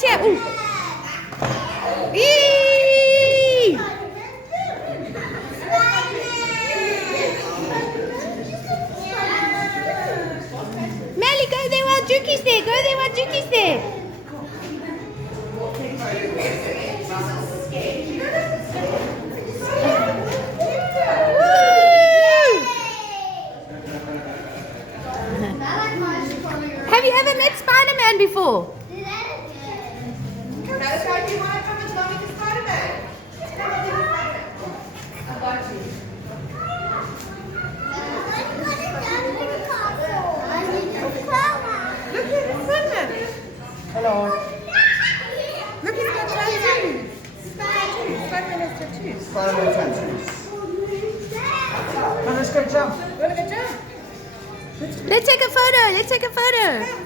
Melly's here. Ooh. Eee! Melly, go there while Juki's there. Go there while Juki's there. Have you ever met Spiderman before? Malachi, do you want to come with mommy to Spiderman? Come and do Spiderman. I got you. Look at Spiderman. Hello. Look, he's got tattoos. Spiderman has tattoos. Spiderman tattoos. Come, let's go jump. Want to go jump? Let's take a photo. Let's take a photo.